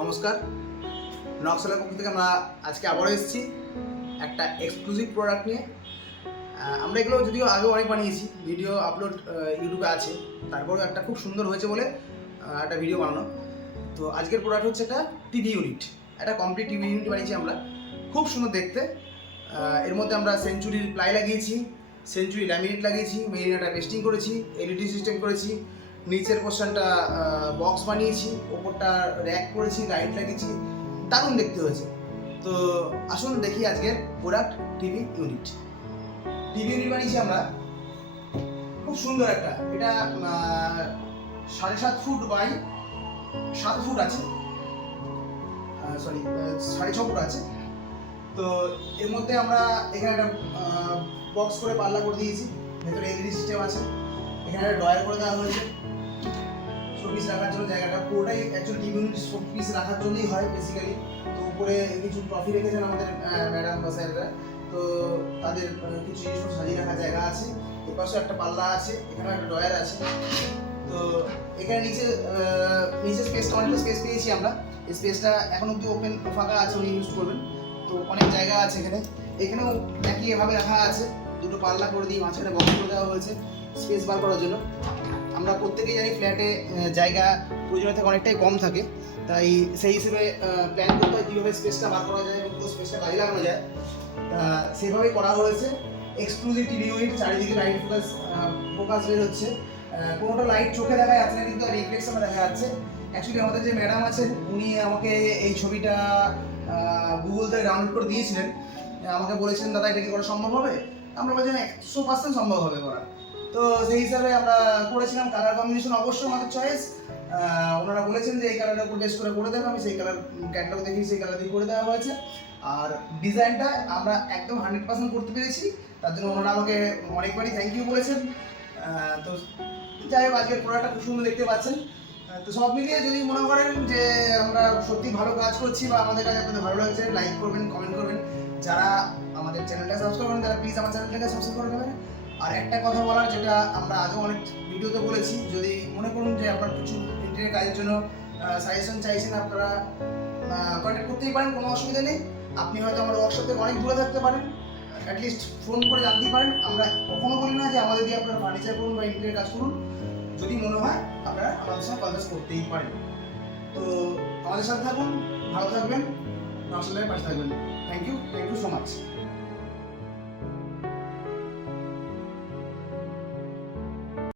নমস্কার। নক্সলের পক্ষ থেকে আমরা আজকে আবারও এসেছি একটা এক্সক্লুসিভ প্রোডাক্ট নিয়ে। আমরা এগুলো যদিও আগে অনেক বানিয়েছি ভিডিও আপলোড ইউটিউবে আছে। তারপরেও একটা খুব সুন্দর হয়েছে বলে একটা ভিডিও বানানো। তো আজকের প্রোডাক্ট হচ্ছে একটা টিভি ইউনিট একটা কমপ্লিট টিভি ইউনিট বানিয়েছি আমরা। খুব সুন্দর দেখতে। এর মধ্যে আমরা সেঞ্চুরির প্লাই লাগিয়েছি সেঞ্চুরি ল্যামিনেট লাগিয়েছি মেরিনাটা পেস্টিং করেছি এলইডি সিস্টেম করেছি নিচের পোর্শনটা বক্স বানিয়েছি, ওপরটা র্যাক করেছি লাইট লাগিয়েছি, দারুণ দেখতে হয়েছে। তো আসুন দেখি আজকের product TV unit TV unit বানিয়েছি আমরা। খুব সুন্দর একটা। এটা সাড়ে সাত ফুট বাই সাত ফুট আছে। সরি সাড়ে ছ ফুট আছে। তো এর মধ্যে আমরা এখানে একটা বক্স করে পাল্লা করে দিয়েছি। ভেতরে এলইডি সিস্টেম আছে। এখানে ডয়ার করে দেওয়া হয়েছে। শোপিস রাখার জন্য জায়গাটা। পুরোটাই অ্যাকচুয়ালি টিভি ইউনিট শোপিস রাখার জন্যই হয় বেসিক্যালি তো উপরে কিছু ট্রফি রেখেছেন আমাদের ম্যাডাম বা স্যাররা। তো তাদের কিছু জিনিস সাজিয়ে রাখার জায়গা আছে। এর পাশে একটা পাল্লা আছে এখানে একটা ডয়ার আছে। তো এখানে নিচে নিচে স্পেসটা অনেকটা স্পেস পেয়েছি আমরা। স্পেসটা এখন অব্দি ওপেন ফাঁকা আছে, উনি ইউজ করবেন। তো অনেক জায়গা আছে এখানে। এখানেও একই এভাবে রাখা আছে। দুটো পাল্লা করে দিয়ে মাঝখানে বক্স করে দেওয়া হয়েছে। স্পেস বার করার জন্য। আমরা প্রত্যেকেই জানি ফ্ল্যাটে জায়গা প্রয়োজনীয় থেকে অনেকটাই কম থাকে। তাই সেই হিসেবে প্ল্যান করতে হয় কীভাবে স্পেসটা বার করা যায় এবং স্পেসটা কাজে লাগানো যায়। আহ, সেভাবেই করা হয়েছে। এক্সক্লুসিভ টিভি ইউনিট চারিদিকে লাইট ফোকাস ফোকাস বের হচ্ছে। কোনোটা লাইট চোখে দেখা যাচ্ছে না কিন্তু রিফ্লেকশনে দেখা যাচ্ছে। অ্যাকচুয়ালি আমাদের যে ম্যাডাম আছেন উনি আমাকে এই ছবিটা গুগল থেকে ডাউনলোড করে দিয়েছিলেন। আমাকে বলেছিলেন দাদা এটা কি করা সম্ভব হবে? আমরা বলছিলাম একশো পার্সেন্ট সম্ভব হবে করা। তো সেই হিসাবে আমরা করেছিলাম কালার কম্বিনেশন অবশ্যই আমাদের চয়েস ওনারা বলেছেন যে এই কালারটা উপর বেস করে করে দেবেন আমি সেই কালার ক্যাটলগ দেখি, সেই কালার দিয়ে করে দেওয়া হয়েছে। আর ডিজাইনটা আমরা একদম হান্ড্রেড পার্সেন্ট করতে পেরেছি। তার জন্য ওনারা আমাকে অনেকবারই থ্যাংক ইউ বলেছেন। তো যাই হোক, আজকের প্রোডাক্টটা খুব সুন্দর দেখতে পাচ্ছেন। তো সব মিলিয়ে যদি মনে করেন যে আমরা সত্যি ভালো কাজ করছি বা আমাদের কাছে আপনাদের ভালো লাগছে লাইক করবেন কমেন্ট করবেন। যারা আমাদের চ্যানেলটা সাবস্ক্রাইব করেন তারা প্লিজ আমার চ্যানেলটাকে সাবস্ক্রাইব করে দেবেন আর একটা কথা বলার, যেটা আমরা আগে অনেক ভিডিওতে বলেছি, যদি মনে করুন যে আপনার কিছু ইন্টারনেট কাজের জন্য সাজেশন চাইছেন, আপনারা কন্ট্যাক্ট করতেই পারেন, কোনো অসুবিধা নেই। আপনি হয়তো আমার ওয়ার্কশপ অনেক দূরে থাকতে পারেন। অ্যাটলিস্ট ফোন করে জানতেই পারেন। আমরা কখনো বলি না যে আমাদের দিয়ে আপনারা ফার্নিচার করুন বা ইন্টারনেট কাজ করুন। যদি মনে হয়, আপনারা আমাদের সঙ্গে কনভার্স করতেই পারেন। তো আমাদের সাথে থাকুন, ভালো থাকবেন নকশালের পাশে থাকবেন। Thank you thank you so much